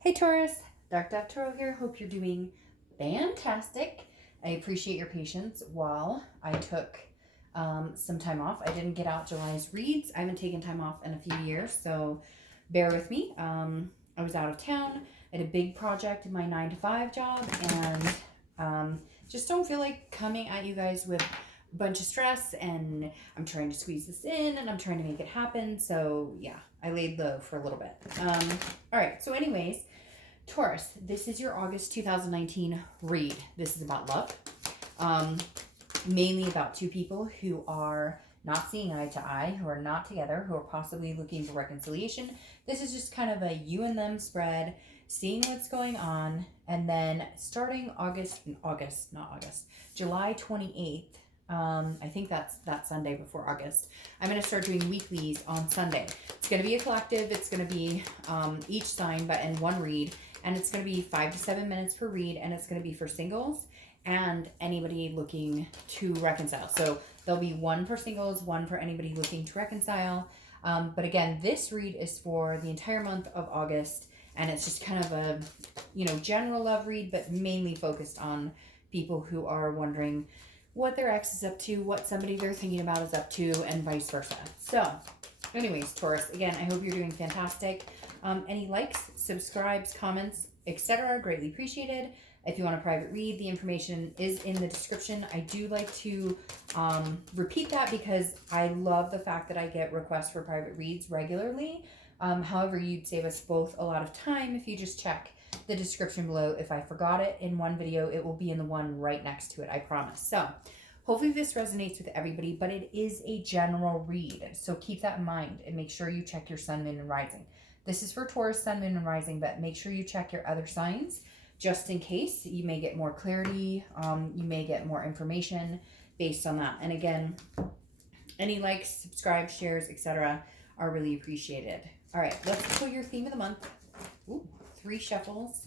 Hey Taurus, darkdovetarot here. Hope you're doing fantastic. I appreciate your patience while I took some time off. I didn't get out July's reads. I haven't taken time off in a few years, so bear with me. I was out of town. I had a big project in my 9 to 5 job, and just don't feel like coming at you guys with a bunch of stress. And I'm trying to squeeze this in, and I'm trying to make it happen. So yeah, I laid low for a little bit. All right. So, anyways. Taurus, this is your August 2019 read. This is about love, mainly about two people who are not seeing eye to eye, who are not together, who are possibly looking for reconciliation. This is just kind of a you and them spread, seeing what's going on, and then starting July 28th. I think that's that Sunday before August. I'm going to start doing weeklies on Sunday. It's going to be a collective. It's going to be each sign, but in one read. And it's going to be 5 to 7 minutes per read, and it's going to be for singles and anybody looking to reconcile. So there'll be one for singles, one for anybody looking to reconcile. But again, this read is for the entire month of August, and it's just kind of a, general love read, but mainly focused on people who are wondering what their ex is up to, what somebody they're thinking about is up to, and vice versa. So anyways, Taurus, again, I hope you're doing fantastic. Any likes, subscribes, comments, etc. are greatly appreciated. If you want a private read, the information is in the description. I do like to repeat that because I love the fact that I get requests for private reads regularly. However, you'd save us both a lot of time if you just check the description below. If I forgot it in one video, it will be in the one right next to it, I promise. So hopefully this resonates with everybody, but it is a general read. So keep that in mind and make sure you check your sun, moon, and rising. This is for Taurus, sun, moon, and rising, but make sure you check your other signs just in case. You may get more clarity. You may get more information based on that. And again, any likes, subscribes, shares, etc. are really appreciated. All right, let's pull your theme of the month. Ooh, 3 shuffles,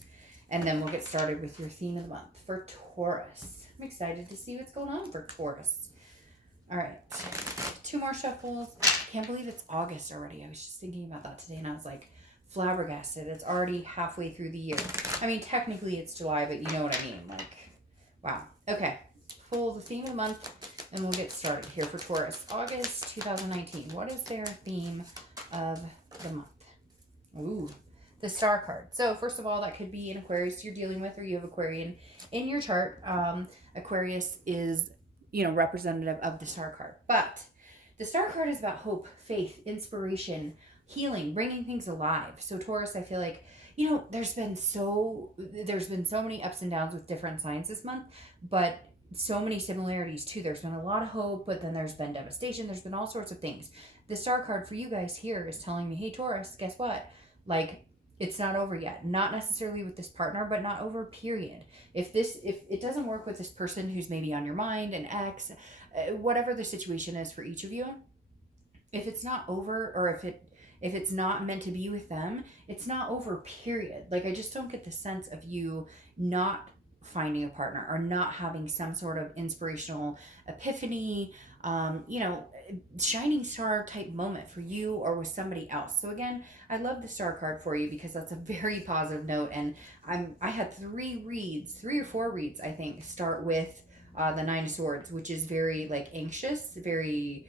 and then we'll get started with your theme of the month for Taurus. I'm excited to see what's going on for Taurus. All right, 2 more shuffles. Can't believe it's August already. I was just thinking about that today, and I was like flabbergasted. It's already halfway through the year. I mean, technically it's July, but you know what I mean. Like, wow. Okay, pull the theme of the month, and we'll get started here for Taurus. August 2019. What is their theme of the month? Ooh, the Star card. So first of all, that could be an Aquarius you're dealing with, or you have Aquarian in your chart. Aquarius is, representative of the Star card. But the Star card is about hope, faith, inspiration, healing, bringing things alive. So Taurus, I feel like, there's been so many ups and downs with different signs this month, but so many similarities too. There's been a lot of hope, but then there's been devastation. There's been all sorts of things. The Star card for you guys here is telling me, hey Taurus, guess what? Like, it's not over yet. Not necessarily with this partner, but not over, period. If it doesn't work with this person who's maybe on your mind, an ex, whatever the situation is for each of you, if it's not over, or if it's not meant to be with them, it's not over, period. Like, I just don't get the sense of you not finding a partner or not having some sort of inspirational epiphany, shining star type moment for you or with somebody else. So again, I love the Star card for you because that's a very positive note. And I had 3 or 4 reads, I think, start with the 9 of Swords, which is very like anxious, very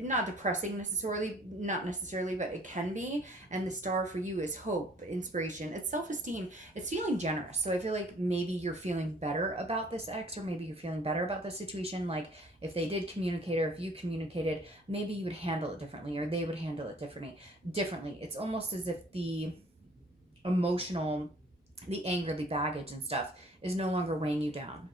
not depressing not necessarily, but it can be. And the Star for you is hope, inspiration, it's self-esteem, it's feeling generous. So I feel like maybe you're feeling better about this ex, or maybe you're feeling better about the situation. Like, if they did communicate, or if you communicated, maybe you would handle it differently, or they would handle it differently. It's almost as if the emotional, the anger, the baggage and stuff is no longer weighing you down.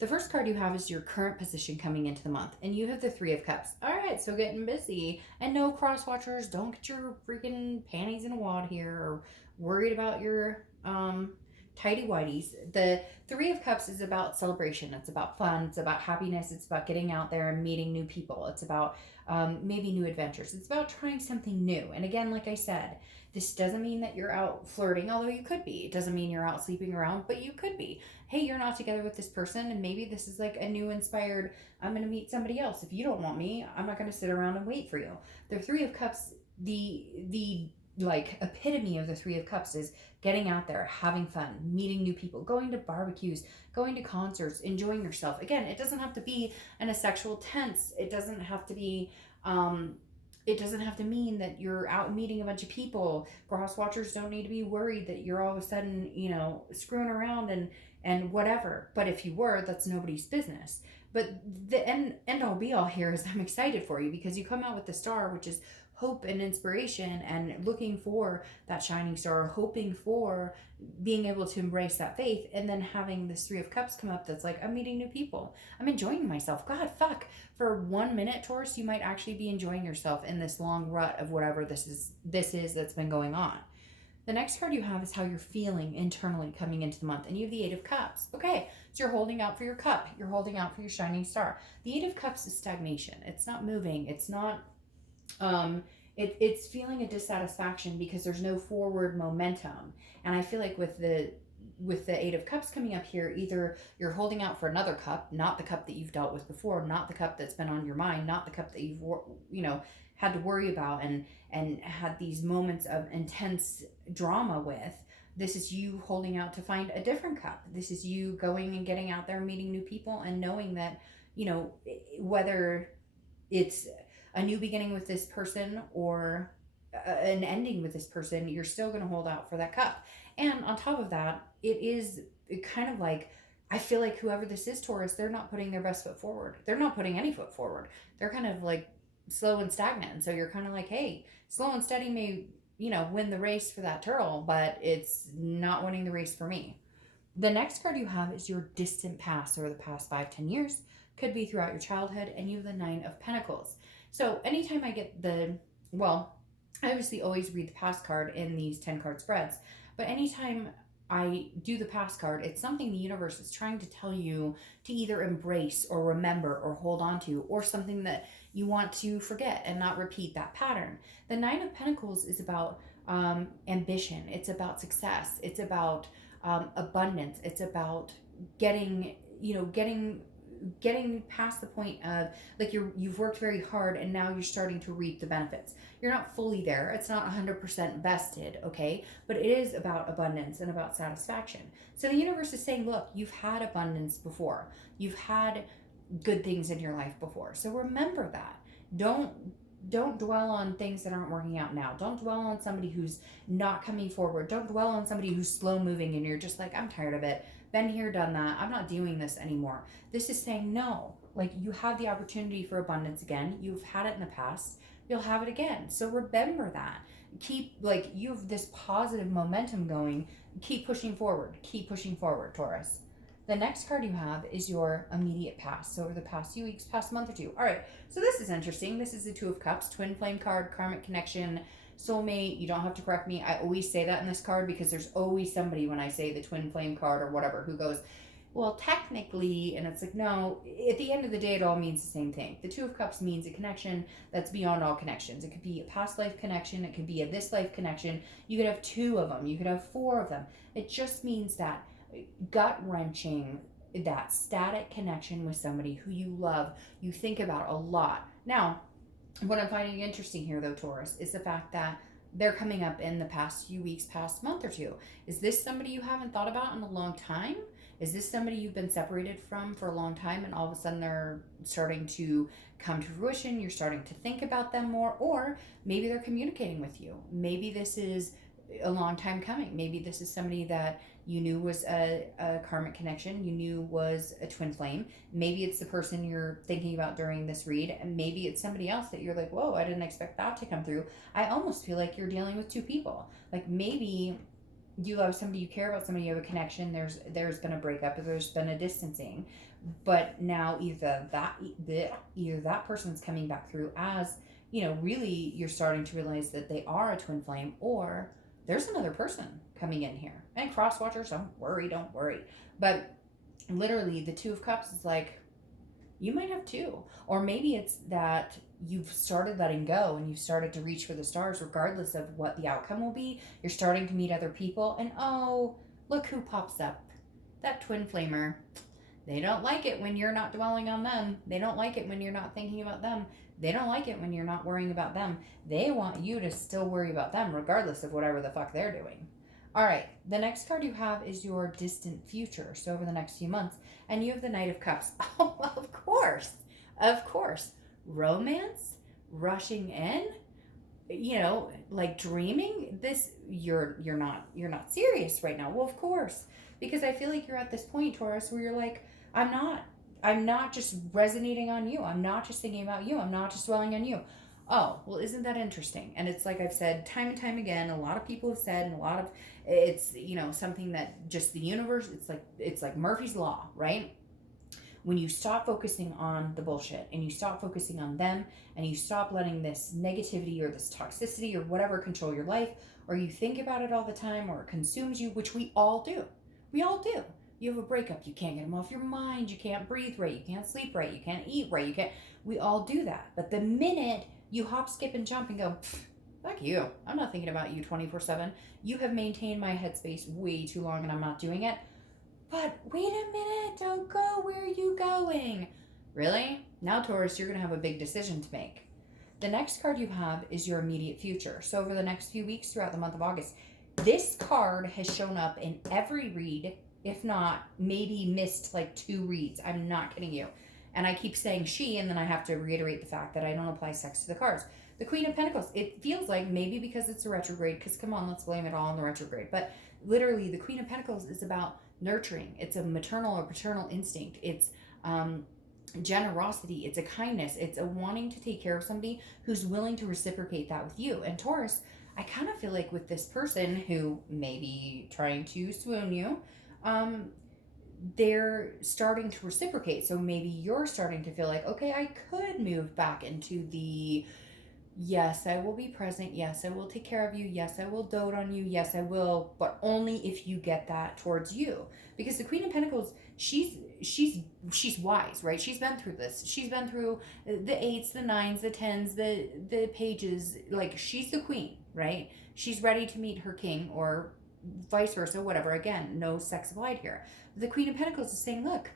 The first card you have is your current position coming into the month, and you have the 3 of Cups. All right, so getting busy. And no, cross watchers, don't get your freaking panties in a wad here, or worried about your tidy whities. The 3 of Cups is about celebration. It's about fun. It's about happiness. It's about getting out there and meeting new people. It's about maybe new adventures. It's about trying something new. And again, like I said, this doesn't mean that you're out flirting, although you could be. It doesn't mean you're out sleeping around, but you could be. Hey, you're not together with this person, and maybe this is like a new inspired, I'm going to meet somebody else. If you don't want me, I'm not going to sit around and wait for you. The 3 of Cups, the like epitome of the Three of Cups is getting out there, having fun, meeting new people, going to barbecues, going to concerts, enjoying yourself. Again, it doesn't have to be in a sexual tense. It doesn't have to be it doesn't have to mean that you're out meeting a bunch of people. Cross watchers don't need to be worried that you're all of a sudden, screwing around and whatever. But if you were, that's nobody's business. But the end all be all here is I'm excited for you because you come out with the star, which is hope and inspiration and looking for that shining star, hoping for being able to embrace that faith, and then having this Three of Cups come up that's like, I'm meeting new people. I'm enjoying myself. God, fuck. For 1 minute, Taurus, you might actually be enjoying yourself in this long rut of whatever this is that's been going on. The next card you have is how you're feeling internally coming into the month. And you have the Eight of Cups. Okay, so you're holding out for your cup. You're holding out for your shining star. The Eight of Cups is stagnation. It's not moving. It's not, it's feeling a dissatisfaction because there's no forward momentum. And I feel like with the Eight of Cups coming up here, either you're holding out for another cup, not the cup that you've dealt with before, not the cup that's been on your mind, not the cup that you've, had to worry about and had these moments of intense drama with. This is you holding out to find a different cup. This is you going and getting out there, meeting new people, and knowing that, whether it's a new beginning with this person or an ending with this person, you're still going to hold out for that cup. And on top of that, it kind of like, I feel like whoever this is, Taurus, they're not putting their best foot forward. They're not putting any foot forward. They're kind of like slow and stagnant. And so you're kind of like, hey, slow and steady may, win the race for that turtle, but it's not winning the race for me. The next card you have is your distant past, or the past 5-10 years. Could be throughout your childhood, and you have the Nine of Pentacles. So anytime I get I obviously always read the past card in these 10 card spreads, but anytime I do the past card, it's something the universe is trying to tell you to either embrace or remember or hold on to, or something that you want to forget and not repeat that pattern. The Nine of Pentacles is about ambition. It's about success. It's about abundance. It's about getting past the point of like you've worked very hard and now you're starting to reap the benefits. You're not fully there. It's not 100% vested, okay? But it is about abundance and about satisfaction. So the universe is saying, look, you've had abundance before. You've had good things in your life before. So remember that. Don't dwell on things that aren't working out now. Don't dwell on somebody who's not coming forward. Don't dwell on somebody who's slow moving and you're just like, I'm tired of it. Been here, done that. I'm not doing this anymore. This is saying no. Like, you have the opportunity for abundance again. You've had it in the past. You'll have it again. So remember that. You have this positive momentum going. Keep pushing forward. Keep pushing forward, Taurus. The next card you have is your immediate past. So over the past few weeks, past month or two. All right. So this is interesting. This is the Two of Cups, twin flame card, karmic connection, soulmate. You don't have to correct me. I always say that in this card because there's always somebody when I say the twin flame card or whatever who goes, well, technically, and it's like, no, at the end of the day, it all means the same thing. The Two of Cups means a connection that's beyond all connections. It could be a past life connection. It could be a this life connection. You could have 2 of them. You could have 4 of them. It just means that gut-wrenching, that static connection with somebody who you love, you think about a lot. Now, what I'm finding interesting here, though, Taurus, is the fact that they're coming up in the past few weeks, past month or two. Is this somebody you haven't thought about in a long time? Is this somebody you've been separated from for a long time and all of a sudden they're starting to come to fruition? You're starting to think about them more, or maybe they're communicating with you. Maybe this is a long time coming. Maybe this is somebody that you knew was a karmic connection, you knew was a twin flame. Maybe it's the person you're thinking about during this read, and maybe it's somebody else that you're like, whoa, I didn't expect that to come through. I almost feel like you're dealing with 2 people. Like, maybe you love somebody, you care about somebody, you have a connection, there's been a breakup, or there's been a distancing, but now either that person's coming back through as, really you're starting to realize that they are a twin flame, or there's another person coming in here. And cross watchers, don't worry. But literally, the Two of Cups is like, you might have 2. Or maybe it's that you've started letting go and you've started to reach for the stars regardless of what the outcome will be. You're starting to meet other people, and oh, look who pops up. That twin flamer. They don't like it when you're not dwelling on them. They don't like it when you're not thinking about them. They don't like it when you're not worrying about them. They want you to still worry about them regardless of whatever the fuck they're doing. All right, the next card you have is your distant future. So over the next few months, and you have the Knight of Cups. Oh, well, of course. Of course. Romance, rushing in, like dreaming. This you're not serious right now. Well, of course. Because I feel like you're at this point, Taurus, where you're like, I'm not just resonating on you. I'm not just thinking about you. I'm not just dwelling on you. Oh, well, isn't that interesting? And it's like I've said time and time again, a lot of people have said, and a lot of it's, something that just the universe, it's like Murphy's Law, right? When you stop focusing on the bullshit and you stop focusing on them and you stop letting this negativity or this toxicity or whatever control your life, or you think about it all the time or it consumes you, which we all do. We all do. You have a breakup, you can't get them off your mind, you can't breathe right, you can't sleep right, you can't eat right, we all do that. But the minute you hop, skip, and jump and go, fuck you, I'm not thinking about you 24/7, you have maintained my headspace way too long and I'm not doing it. But wait a minute, don't go, where are you going? Really? Now, Taurus, you're going to have a big decision to make. The next card you have is your immediate future. So over the next few weeks throughout the month of August, this card has shown up in every read, if not maybe missed like 2 reads. I'm not kidding you. And I keep saying she, and then I have to reiterate the fact that I don't apply sex to the cards. The Queen of Pentacles, it feels like maybe because it's a retrograde, because come on, let's blame it all on the retrograde. But literally, the Queen of Pentacles is about nurturing. It's a maternal or paternal instinct. It's generosity. It's a kindness. It's a wanting to take care of somebody who's willing to reciprocate that with you. And Taurus, I kind of feel like with this person who may be trying to swoon you, they're starting to reciprocate. So maybe you're starting to feel like, okay, I could move back into the yes, I will be present. Yes, I will take care of you. Yes, I will dote on you. Yes, I will, but only if you get that towards you. Because the Queen of Pentacles, she's wise, right? She's been through this. She's been through the 8s, the 9s, the 10s, the pages. Like, she's the queen, right? She's ready to meet her king, or vice versa, whatever. Again, no sex applied here. The Queen of Pentacles is saying, look,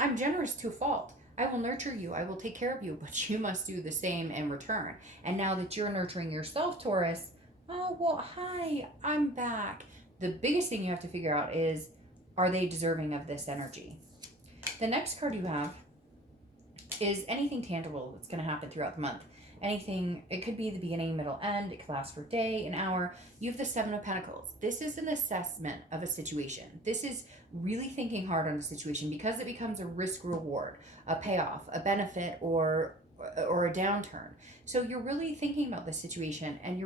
I'm generous to a fault. I will nurture you. I will take care of you, but you must do the same in return. And now that you're nurturing yourself, Taurus, oh, well, hi, I'm back. The biggest thing you have to figure out is, are they deserving of this energy? The next card you have is anything tangible that's going to happen throughout the month. Anything, it could be the beginning, middle, end. It could last for a day, an hour. You have the 7 of Pentacles. This is an assessment of a situation. This is really thinking hard on a situation because it becomes a risk reward, a payoff, a benefit, or a downturn. So you're really thinking about this situation, and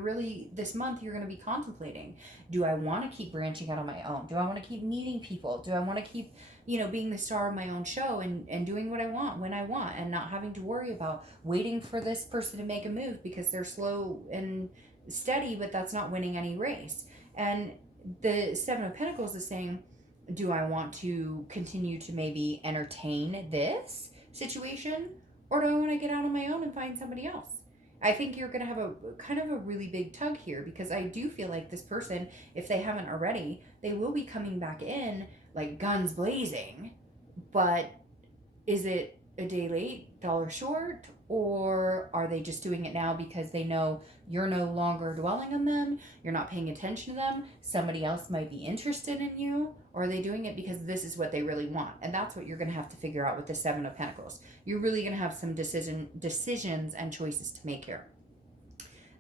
this month you're going to be contemplating, do I want to keep branching out on my own? Do I want to keep meeting people? Do I want to keep being the star of my own show and doing what I want when I want, and not having to worry about waiting for this person to make a move because they're slow and steady, but that's not winning any race. And the 7 of Pentacles is saying, do I want to continue to maybe entertain this situation, or do I want to get out on my own and find somebody else? I think you're going to have a kind of a really big tug here, because I do feel like this person, if they haven't already, they will be coming back in like guns blazing. But is it a day late, dollar short, or are they just doing it now because they know you're no longer dwelling on them, you're not paying attention to them, somebody else might be interested in you, or are they doing it because this is what they really want? And that's what you're going to have to figure out with the 7 of Pentacles. You're really going to have some decisions and choices to make here.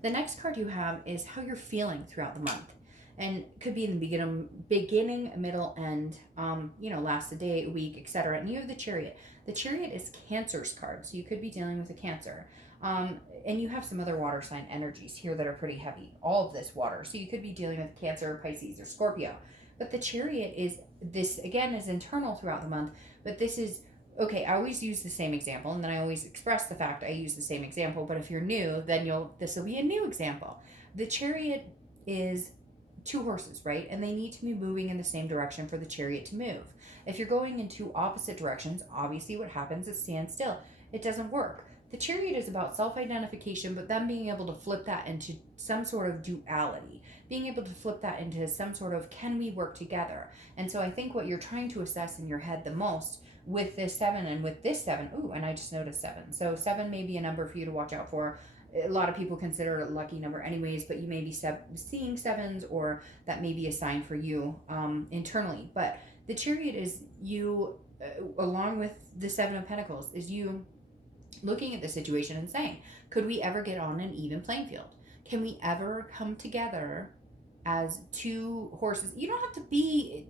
The next card you have is how you're feeling throughout the month. And could be in the beginning, middle, end, last a day, a week, etc. And you have the Chariot. The Chariot is Cancer's card, so you could be dealing with a Cancer. And you have some other water sign energies here that are pretty heavy. All of this water. So you could be dealing with Cancer, Pisces, or Scorpio. But the Chariot is internal throughout the month. But this is, okay, I always use the same example, and then I always express the fact I use the same example. But if you're new, then this will be a new example. The Chariot is 2 horses, right? And they need to be moving in the same direction for the Chariot to move. If you're going in 2 opposite directions, obviously what happens is stand still. It doesn't work. The Chariot is about self-identification, but then being able to flip that into some sort of duality, being able to flip that into some sort of, can we work together? And so I think what you're trying to assess in your head the most with this 7 and with this 7, ooh, and I just noticed 7. So 7 may be a number for you to watch out for. A lot of people consider it a lucky number anyways, but you may be seeing 7s, or that may be a sign for you internally. But the Chariot is you, along with the 7 of Pentacles, is you looking at the situation and saying, could we ever get on an even playing field? Can we ever come together as two horses? You don't have to be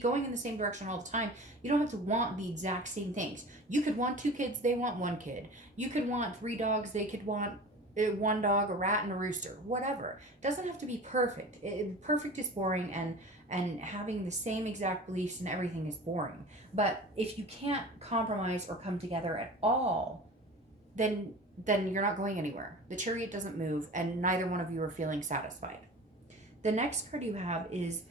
going in the same direction all the time. You don't have to want the exact same things. You could want 2 kids, they want 1 kid. You could want 3 dogs, they could want 1 dog, a rat, and a rooster. Whatever. It doesn't have to be perfect. Perfect is boring, and having the same exact beliefs and everything is boring. But if you can't compromise or come together at all, then you're not going anywhere. The Chariot doesn't move, and neither one of you are feeling satisfied. The next card you have is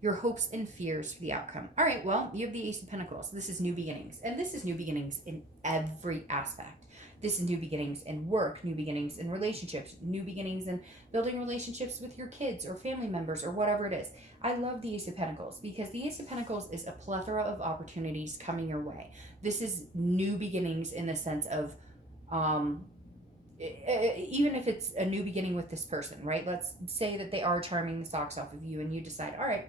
your hopes and fears for the outcome. All right, well, you have the Ace of Pentacles. This is new beginnings, and this is new beginnings in every aspect. This is new beginnings in work, new beginnings in relationships, new beginnings in building relationships with your kids or family members or whatever it is. I love the Ace of Pentacles because the Ace of Pentacles is a plethora of opportunities coming your way. This is new beginnings in the sense of, even if it's a new beginning with this person, right? Let's say that they are charming the socks off of you and you decide, all right,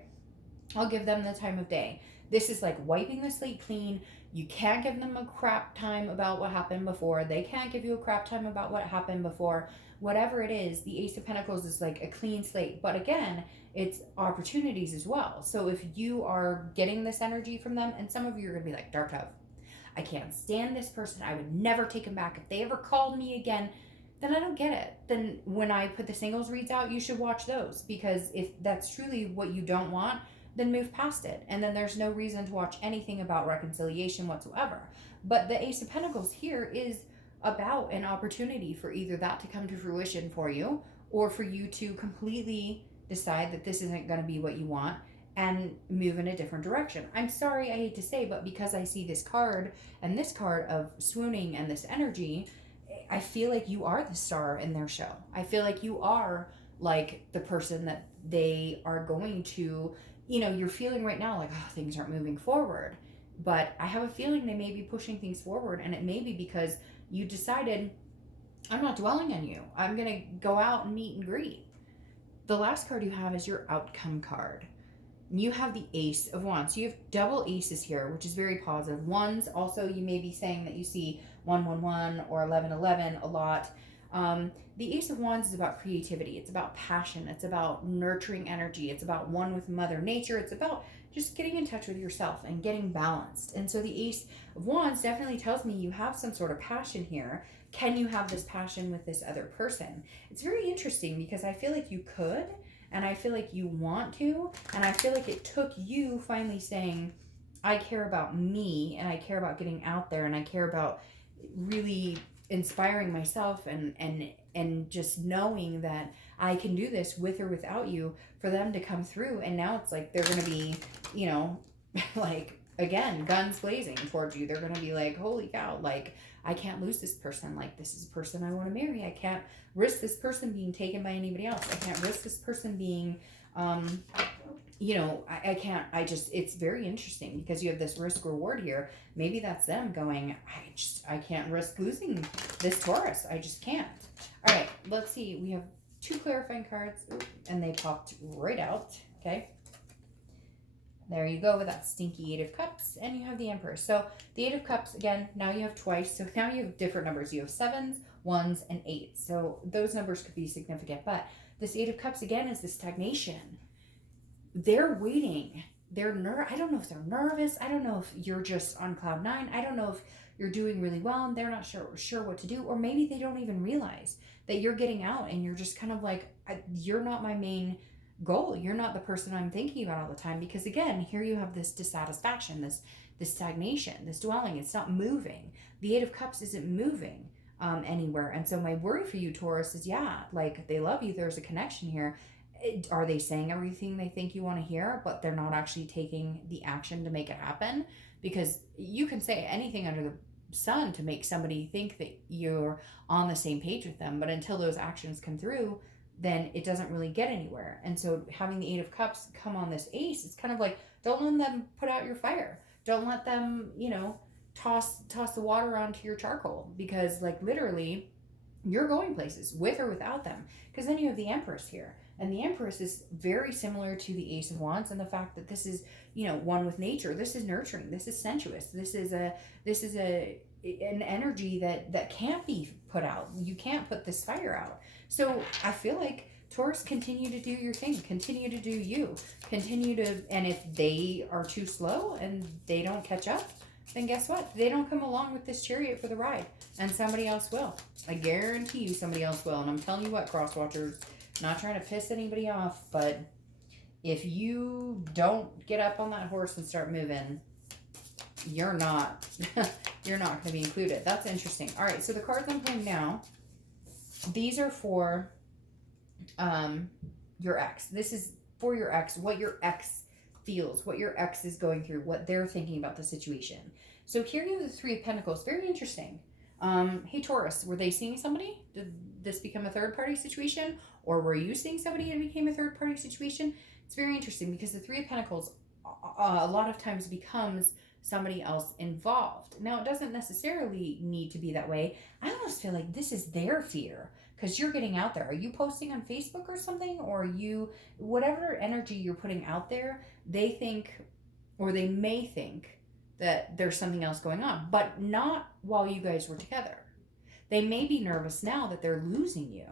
I'll give them the time of day. This is like wiping the slate clean. You can't give them a crap time about what happened before. They can't give you a crap time about what happened before. Whatever it is, the Ace of Pentacles is like a clean slate. But again, it's opportunities as well. So if you are getting this energy from them, and some of you are going to be like, Dark Dove, I can't stand this person. I would never take them back. If they ever called me again, then I don't get it. Then when I put the singles reads out, you should watch those. Because if that's truly what you don't want, then move past it. And then there's no reason to watch anything about reconciliation whatsoever. But the Ace of Pentacles here is about an opportunity for either that to come to fruition for you, or for you to completely decide that this isn't going to be what you want and move in a different direction. I'm sorry, I hate to say, but because I see this card and this card of swooning and this energy, I feel like you are the star in their show. I feel like you are like the person that they are going to, you're feeling right now like, oh, things aren't moving forward. But I have a feeling they may be pushing things forward, and it may be because you decided, I'm not dwelling on you. I'm going to go out and meet and greet. The last card you have is your outcome card. You have the Ace of Wands. You have double aces here, which is very positive. Ones, also, you may be saying that you see 111 or 1111 a lot. The Ace of Wands is about creativity. It's about passion. It's about nurturing energy. It's about one with Mother Nature. It's about just getting in touch with yourself and getting balanced. And so the Ace of Wands definitely tells me you have some sort of passion here. Can you have this passion with this other person? It's very interesting because I feel like you could, and I feel like you want to, and I feel like it took you finally saying, I care about me, and I care about getting out there, and I care about really inspiring myself and just knowing that I can do this with or without you, for them to come through. And now it's like they're going to be, like, again, guns blazing towards you. They're going to be like, holy cow, like, I can't lose this person. Like, this is a person I want to marry. I can't risk this person being taken by anybody else. I can't risk this person being, I can't, it's very interesting because you have this risk reward here. Maybe that's them going, I can't risk losing this Taurus. I just can't. All right, let's see. We have 2 clarifying cards. Ooh, and they popped right out. Okay. There you go with that stinky 8 of Cups, and you have the Emperor. So the 8 of Cups, again, now you have twice. So now you have different numbers. You have 7s, 1s, and 8s. So those numbers could be significant. But this 8 of Cups, again, is the stagnation. They're waiting. I don't know if they're nervous. I don't know if you're just on cloud 9. I don't know if you're doing really well and they're not sure what to do. Or maybe they don't even realize that you're getting out and you're just kind of like, you're not my main goal. You're not the person I'm thinking about all the time. Because again, here you have this dissatisfaction, this stagnation, this dwelling. It's not moving. The 8 of Cups isn't moving anywhere. And so my worry for you, Taurus, is like they love you. There's a connection here. Are they saying everything they think you want to hear, but they're not actually taking the action to make it happen? Because you can say anything under sun to make somebody think that you're on the same page with them. But until those actions come through, then it doesn't really get anywhere. And so having the Eight of Cups come on this ace, it's kind of like, don't let them put out your fire. Don't let them, toss the water onto your charcoal, because like literally you're going places with or without them. Because then you have the Empress here. And the Empress is very similar to the Ace of Wands, and the fact that this is, one with nature. This is nurturing. This is sensuous. This is an energy that can't be put out. You can't put this fire out. So I feel like Taurus, continue to do your thing. Continue to do you. Continue to, and if they are too slow and they don't catch up, then guess what? They don't come along with this Chariot for the ride, and somebody else will. I guarantee you somebody else will. And I'm telling you what, cross watchers, not trying to piss anybody off, but if you don't get up on that horse and start moving, you're not going to be included. That's interesting. All right, so the cards I'm playing now, these are for your ex. This is for your ex, what your ex feels, what your ex is going through, what they're thinking about the situation. So here you have the Three of Pentacles. Very interesting. Hey Taurus, were they seeing somebody? Did this become a third party situation? Or were you seeing somebody and it became a third party situation? It's very interesting because the Three of Pentacles a lot of times becomes somebody else involved. Now, it doesn't necessarily need to be that way. I almost feel like this is their fear because you're getting out there. Are you posting on Facebook or something? Or whatever energy you're putting out there, they think, or they may think, that there's something else going on, but not while you guys were together. They may be nervous now that they're losing you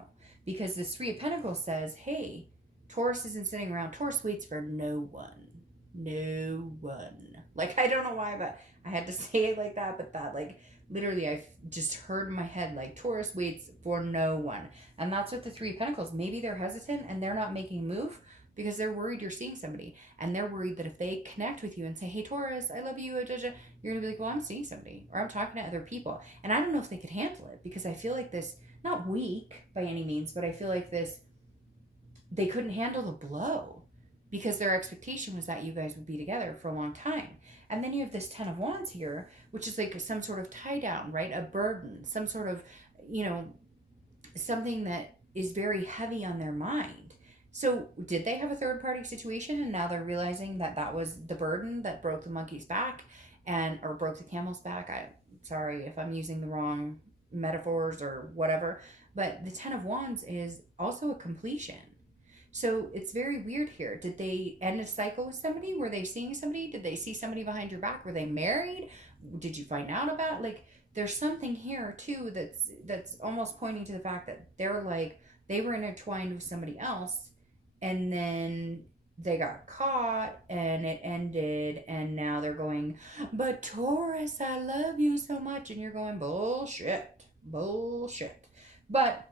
because this Three of Pentacles says, hey, Taurus isn't sitting around. Taurus waits for no one. No one. Like, I don't know why, but I had to say it like that, but that, like, literally, I just heard in my head, like, Taurus waits for no one. And that's what the Three of Pentacles. Maybe they're hesitant and they're not making a move because they're worried you're seeing somebody. And they're worried that if they connect with you and say, hey, Taurus, I love you, you're going to be like, well, I'm seeing somebody or I'm talking to other people. And I don't know if they could handle it because I feel like this, not weak by any means, but I feel like this, they couldn't handle the blow because their expectation was that you guys would be together for a long time. And then you have this Ten of Wands here, which is like some sort of tie down, right? A burden, some sort of, something that is very heavy on their mind. So did they have a third party situation and now they're realizing that that was the burden that broke the monkey's back or broke the camel's back? I'm sorry if I'm using the wrong metaphors or whatever, but the Ten of Wands is also a completion. So it's very weird here. Did they end a cycle with somebody? Were they seeing somebody? Did they see somebody behind your back? Were they married? Did you find out about, like, there's something here too that's almost pointing to the fact that they're like, they were intertwined with somebody else and then they got caught and it ended and now they're going, but Taurus, I love you so much. And you're going, bullshit. But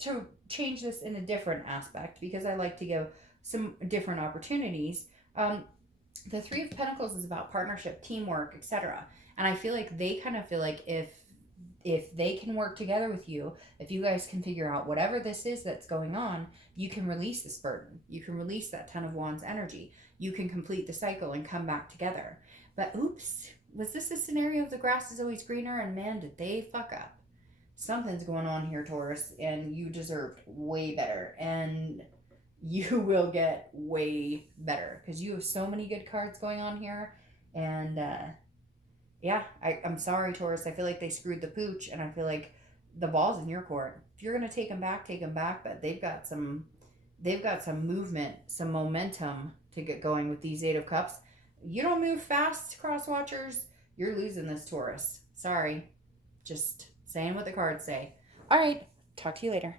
to change this in a different aspect, because I like to give some different opportunities, the Three of Pentacles is about partnership, teamwork, etc. And I feel like they kind of feel like if they can work together with you, if you guys can figure out whatever this is that's going on, you can release this burden. You can release that Ten of Wands energy. You can complete the cycle and come back together. But oops, was this a scenario of the grass is always greener? And man, did they fuck up. Something's going on here, Taurus, and you deserved way better. And you will get way better because you have so many good cards going on here. And yeah, I'm sorry, Taurus. I feel like they screwed the pooch, and I feel like the ball's in your court. If you're gonna take them back. But they've got some movement, some momentum to get going with these Eight of Cups. You don't move fast, cross watchers. You're losing this, Taurus. Sorry, just saying what the cards say. All right, talk to you later.